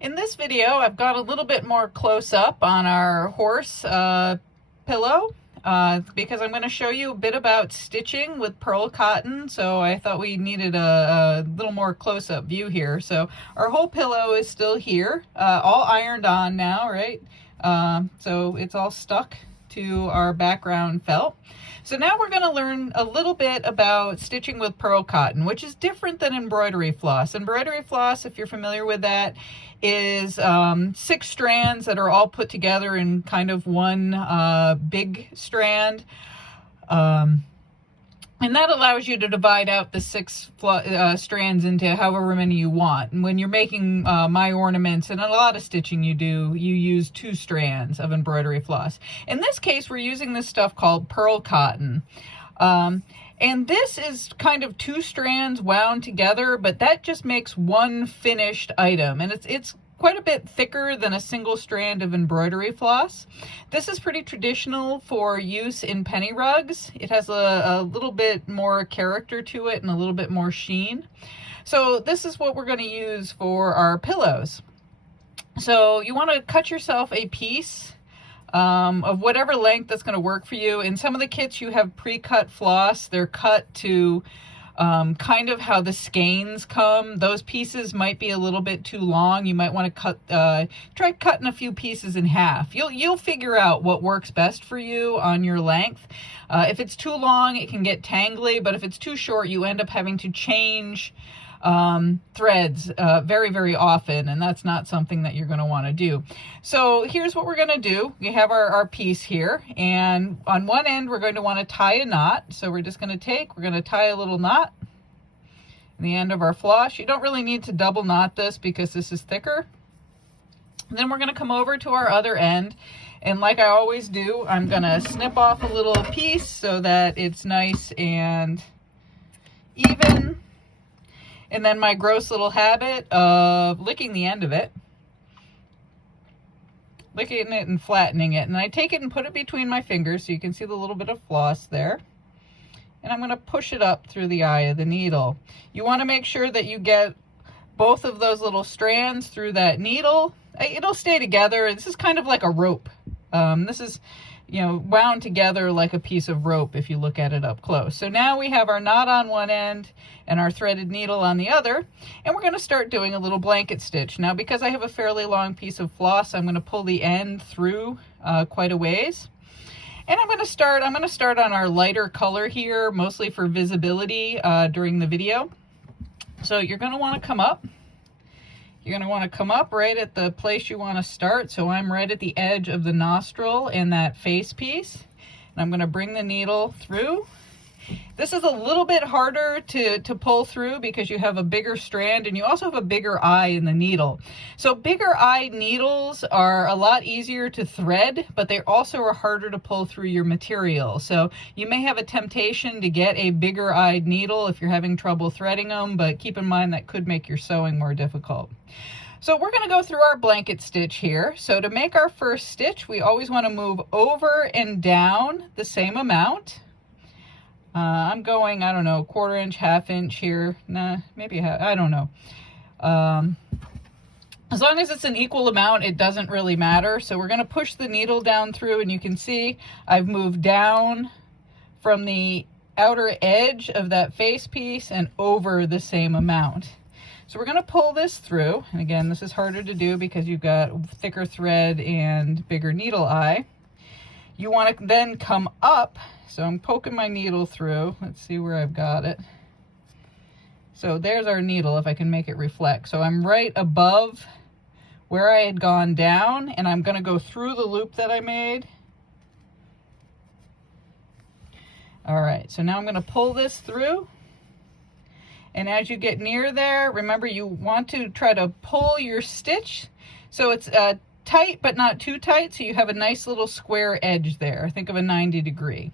In this video, I've got a little bit more close up on our horse pillow because I'm going to show you a bit about stitching with pearl cotton. So I thought we needed a little more close up view here. So our whole pillow is still here, all ironed on now, right? So it's all stuck to our background felt. So now we're going to learn a little bit about stitching with pearl cotton, which is different than embroidery floss. Embroidery floss, if you're familiar with that, is 6 strands that are all put together in kind of one big strand. And that allows you to divide out the 6 strands into however many you want. And when you're making my ornaments and a lot of stitching you do, you use 2 strands of embroidery floss. In this case, we're using this stuff called pearl cotton. And this is kind of 2 strands wound together, but that just makes one finished item. And it's quite a bit thicker than a single strand of embroidery floss. This is pretty traditional for use in penny rugs. It has a little bit more character to it and a little bit more sheen. So this is what we're going to use for our pillows. So you want to cut yourself a piece of whatever length that's going to work for you. In some of the kits you have pre-cut floss. They're cut to kind of how the skeins come. Those pieces might be a little bit too long. You might want to try cutting a few pieces in half. You'll figure out what works best for you on your length. If it's too long, it can get tangly, but if it's too short, you end up having to change threads very, very often, and that's not something that you're going to want to do. So here's what we're going to do. We have our piece here, and on one end we're going to want to tie a knot. So we're just going to tie a little knot in the end of our floss. You don't really need to double knot this because this is thicker. And then we're going to come over to our other end, and like I always do, I'm going to snip off a little piece so that it's nice and even. And then my gross little habit of licking the end of it, licking it and flattening it. And I take it and put it between my fingers so you can see the little bit of floss there. And I'm going to push it up through the eye of the needle. You want to make sure that you get both of those little strands through that needle. It'll stay together. This is kind of like a rope. This is, you know, wound together like a piece of rope if you look at it up close. So now we have our knot on one end and our threaded needle on the other, and we're going to start doing a little blanket stitch. Now, because I have a fairly long piece of floss, I'm going to pull the end through quite a ways. And I'm going to start on our lighter color here, mostly for visibility during the video. So you're going to want to come up. You're going to want to come up right at the place you want to start. So I'm right at the edge of the nostril in that face piece. And I'm going to bring the needle through. This is a little bit harder to pull through because you have a bigger strand and you also have a bigger eye in the needle. So bigger eye needles are a lot easier to thread, but they also are harder to pull through your material. So you may have a temptation to get a bigger eyed needle if you're having trouble threading them, but keep in mind that could make your sewing more difficult. So we're going to go through our blanket stitch here. So to make our first stitch, we always want to move over and down the same amount. I'm going, I don't know, 1/4 inch, 1/2 inch here. Nah, maybe I don't know. As long as it's an equal amount, it doesn't really matter. So we're going to push the needle down through, and you can see I've moved down from the outer edge of that face piece and over the same amount. So we're going to pull this through. And again, this is harder to do because you've got thicker thread and bigger needle eye. You want to then come up. So I'm poking my needle through. Let's see where I've got it. So there's our needle, if I can make it reflect. So I'm right above where I had gone down, and I'm going to go through the loop that I made. All right, so now I'm going to pull this through. And as you get near there, remember you want to try to pull your stitch so it's tight but not too tight, so you have a nice little square edge there. Think of a 90 degree.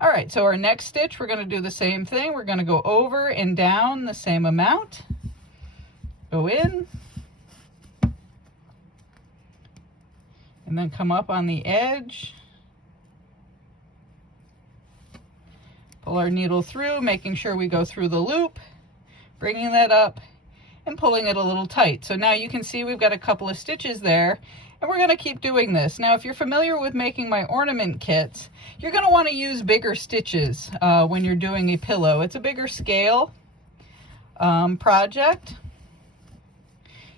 All right, so our next stitch, we're going to do the same thing. We're going to go over and down the same amount. Go in. And then come up on the edge. Pull our needle through, making sure we go through the loop, bringing that up, and pulling it a little tight. So now you can see we've got a couple of stitches there, and we're going to keep doing this. Now if you're familiar with making my ornament kits, you're going to want to use bigger stitches when you're doing a pillow. It's a bigger scale project.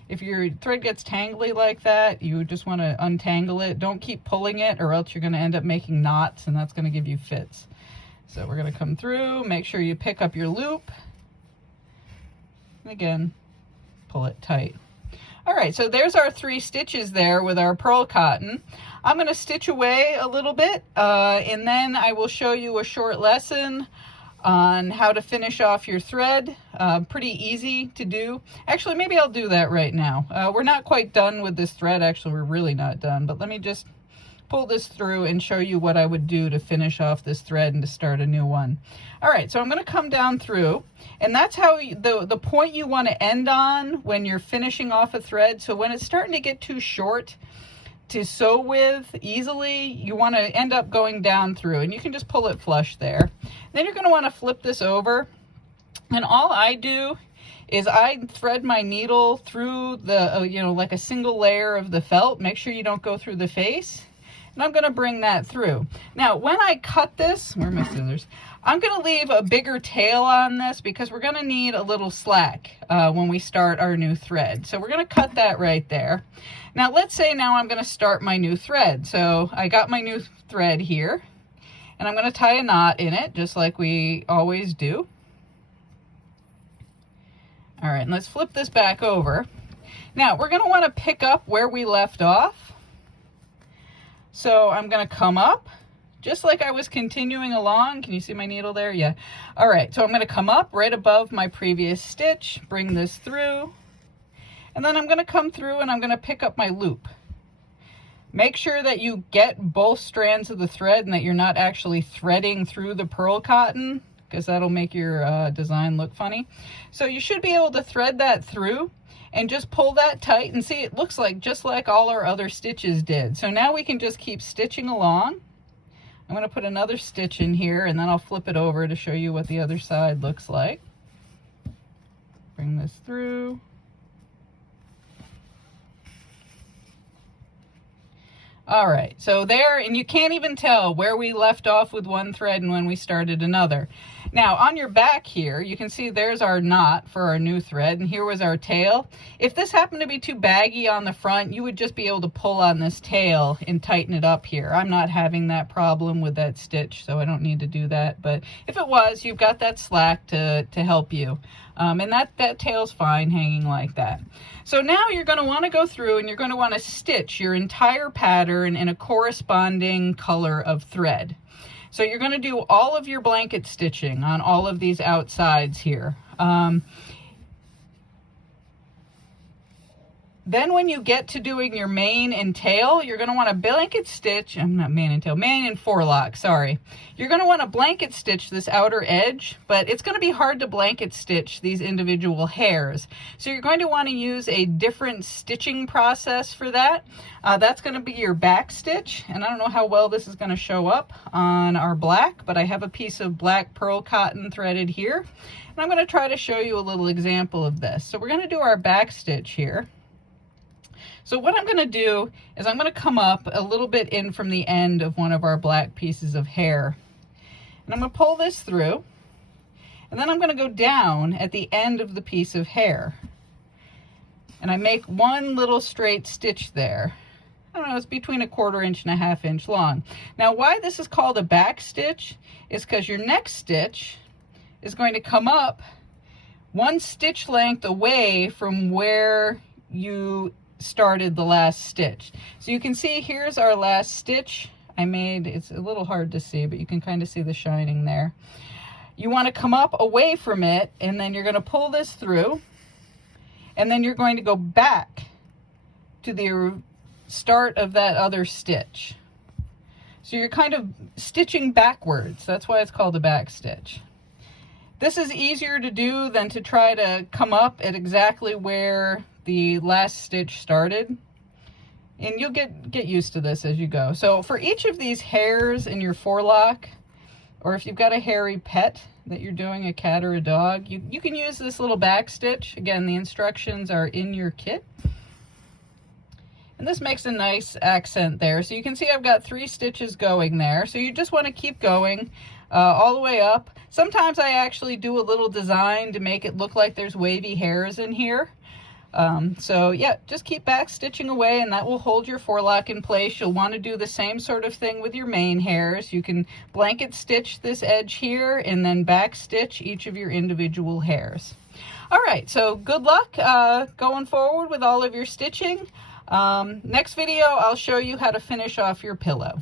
If your thread gets tangly like that, you just want to untangle it. Don't keep pulling it, or else you're going to end up making knots, and that's going to give you fits. So we're going to come through, make sure you pick up your loop, and again, pull it tight. All right, so there's our 3 stitches there with our pearl cotton. I'm going to stitch away a little bit, and then I will show you a short lesson on how to finish off your thread. Pretty easy to do. Actually, maybe I'll do that right now. We're not quite done with this thread. Actually, we're really not done, but let me just pull this through and show you what I would do to finish off this thread and to start a new one. All right, so I'm going to come down through, and that's how the point you want to end on when you're finishing off a thread. So when it's starting to get too short to sew with easily, you want to end up going down through, and you can just pull it flush there. Then you're going to want to flip this over, and all I do is I thread my needle through the you know, like a single layer of the felt. Make sure you don't go through the face, and I'm going to bring that through. Now when I cut this, where are my scissors? I'm going to leave a bigger tail on this because we're going to need a little slack when we start our new thread. So we're going to cut that right there. Now let's say now I'm going to start my new thread. So I got my new thread here, and I'm going to tie a knot in it just like we always do. All right, and let's flip this back over. Now we're going to want to pick up where we left off. So I'm going to come up just like I was continuing along. Can you see my needle there? Yeah. All right, so I'm going to come up right above my previous stitch, bring this through, and then I'm going to come through and I'm going to pick up my loop. Make sure that you get both strands of the thread and that you're not actually threading through the pearl cotton, because that'll make your design look funny. So you should be able to thread that through and just pull that tight, and see, it looks like just like all our other stitches did. So now we can just keep stitching along. I'm going to put another stitch in here, and then I'll flip it over to show you what the other side looks like. Bring this through. All right, so there, and you can't even tell where we left off with one thread and when we started another. Now on your back here, you can see there's our knot for our new thread, and here was our tail. If this happened to be too baggy on the front, you would just be able to pull on this tail and tighten it up here. I'm not having that problem with that stitch, so I don't need to do that. But if it was, you've got that slack to help you. And that tail's fine hanging like that. So now you're going to want to go through and you're going to want to stitch your entire pattern in a corresponding color of thread. So you're going to do all of your blanket stitching on all of these outsides here. Then when you get to doing your mane and tail, you're going to want to blanket stitch, not mane and tail, mane and forelock, sorry. You're going to want to blanket stitch this outer edge, but it's going to be hard to blanket stitch these individual hairs. So you're going to want to use a different stitching process for that. That's going to be your back stitch, and I don't know how well this is going to show up on our black, but I have a piece of black pearl cotton threaded here, and I'm going to try to show you a little example of this. So we're going to do our back stitch here. So what I'm going to do is I'm going to come up a little bit in from the end of one of our black pieces of hair. And I'm going to pull this through. And then I'm going to go down at the end of the piece of hair. And I make one little straight stitch there. I don't know, it's between 1/4 inch and 1/2 inch long. Now why this is called a back stitch is because your next stitch is going to come up one stitch length away from where you started the last stitch. So you can see here's our last stitch I made. It's a little hard to see, but you can kind of see the shining there. You want to come up away from it, and then you're going to pull this through, and then you're going to go back to the start of that other stitch. So you're kind of stitching backwards. That's why it's called a back stitch. This is easier to do than to try to come up at exactly where the last stitch started, and you'll get used to this as you go. So for each of these hairs in your forelock, or if you've got a hairy pet that you're doing, a cat or a dog, you can use this little back stitch. Again, the instructions are in your kit. And this makes a nice accent there. So you can see I've got 3 stitches going there. So you just want to keep going all the way up. Sometimes I actually do a little design to make it look like there's wavy hairs in here. So yeah, just keep back stitching away, and that will hold your forelock in place. You'll want to do the same sort of thing with your main hairs. You can blanket stitch this edge here and then back stitch each of your individual hairs. All right, so good luck going forward with all of your stitching. Next video, I'll show you how to finish off your pillow.